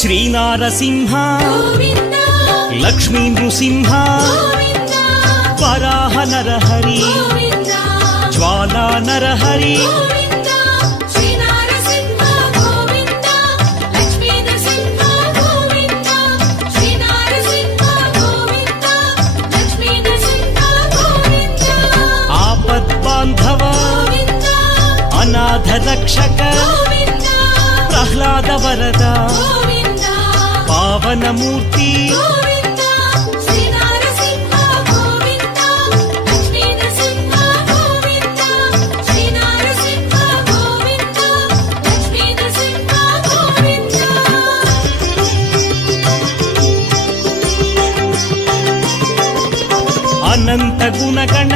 శ్రీనారసింహ లక్ష్మీ నృసింహ వరాహ నరహరి జ్వాలా నరహరి ఆపద్బాంధవ అనాథ రక్షక ప్రహ్లాద వరద పావనమూర్తి అనంత గుణగణ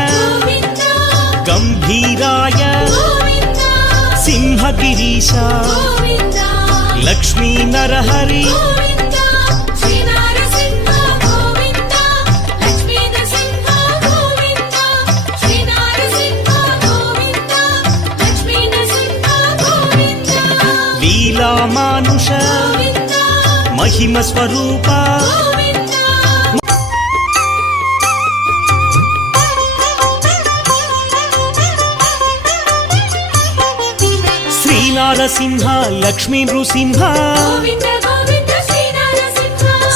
గంభీరాయ సింహగిరీశ లక్ష్మీ నరహరి లీలామానుష మహిమ స్వరూప శ్రీనారసింహ లక్ష్మీ నృసింహ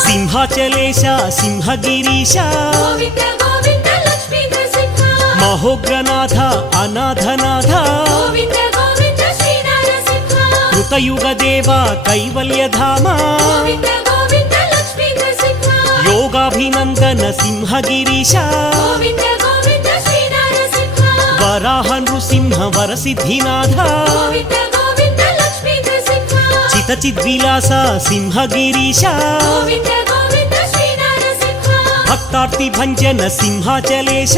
సింహాచలేశ సింహగిరీశ మహోగ్రనాథ అనాథనాథ కృతయుగదేవ కైవల్యధామ యోగాభినందన సింహగిరీశ వరాహ నృసింహ వరసిద్ధినాథ చిత చిద్విలాస సింహగిరీశ భక్తార్తి భంజన సింహాచలేశ